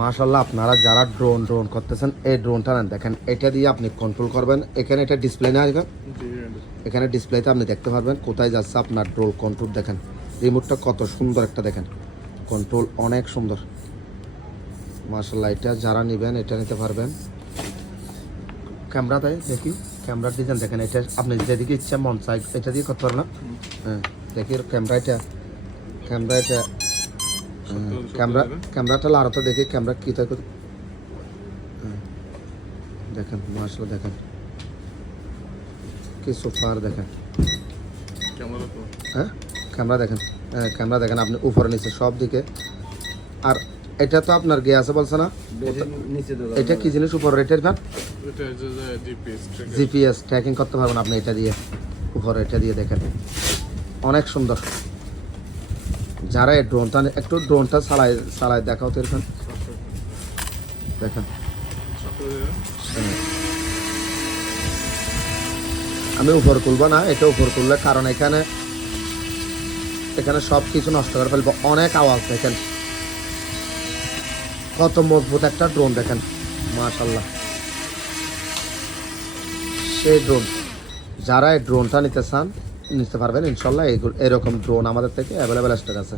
মাশাআল্লাহ, আপনারা যারা ড্রোন করতেছেন এই ড্রোনটা নেন, দেখেন এটা দিয়ে আপনি কন্ট্রোল করবেন। এখানে এটা ডিসপ্লে না আসবে, এখানে ডিসপ্লেতে আপনি দেখতে পারবেন কোথায় যাচ্ছে আপনার ড্রোন কন্ট্রোল। দেখেন রিমোটটা কত সুন্দর একটা, দেখেন কন্ট্রোল অনেক সুন্দর মাশাআল্লাহ। এটা যারা নেবেন এটা নিতে পারবেন। ক্যামেরাতে দেখি, ক্যামেরার ডিজাইন দেখেন, এটা আপনি যেদিকে ইচ্ছা মন চাই এটা দিয়ে করতে পারেন না। হ্যাঁ দেখি ক্যামেরা, এটা ক্যামেরা, এটা ক্যামেরাটা লাড়াতে দেখি ক্যামেরা কী থাকে। দেখেন মাশাআল্লাহ, দেখেন কি সুপার, দেখেন হ্যাঁ ক্যামেরা দেখেন, হ্যাঁ ক্যামেরা দেখেন আপনি উপরে নিচে সব দিকে। আর এটা তো আপনার গে আছে বলছে না, এটা কি জিনিস উপরে এটার ফ্যান জিপিএস ট্র্যাকিং করতে পারবেন আপনি এটা দিয়ে, উপরে এটা দিয়ে দেখেন অনেক সুন্দর। যারা এই ড্রোনটা একটু ড্রোনটা চালায় দেখাও তো এরকম দেখেন। আমি উপর তুলবো না, এটা উপর তুললে কারণ এখানে সব কিছু নষ্ট করে ফেলবো, অনেক আওয়াজ। দেখেন কত মজবুত একটা ড্রোন, দেখেন মাশাআল্লাহ সেই ড্রোন। যারা এই ড্রোনটা নিতে চান নিতে পারবেন ইনশাল্লাহ। এরকম ড্রোন আমাদের থেকে অ্যাভেলেবেল স্টক আছে।